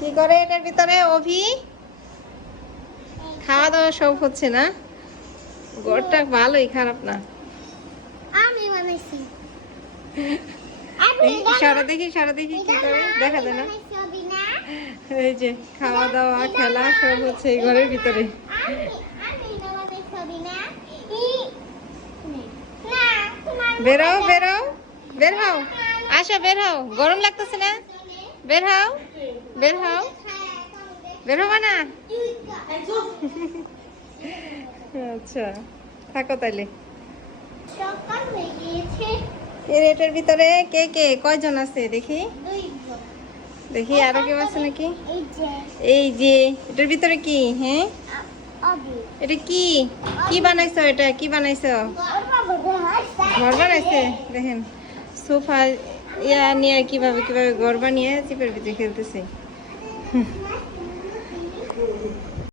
কি করে এটার ভিতরে অভি? খাওয়া দাওয়া সব হচ্ছে না? ভালোই খারাপ না। আমি বানাইছি। সারা দেখি সারা দেখি কি করে। দেখা যায় না। এই যে খাওয়া দাওয়া খেলা সব হচ্ছে এই ঘরের ভিতরে। বেরো বেরো। বের হও। আসো বের হও। গরম লাগতেছে না? বের হও বের হও। বের হবা না? আচ্ছা থাকো হয়ে এর এটার ভিতরে কে কে? কয়জন আছে? দেখি। দেখি, আরও কেউ আছে নাকি? এই যে, এটার ভিতরে কি? হ্যাঁ? এটা কি? কি বানাইছো এটা? কি বানাইছো? ঘর বানাইছে, দেখেন। সোফা ইয়া নিয়ে কীভাবে কীভাবে ঘর বানিয়ে চিপের ভিতরে খেলতেছে।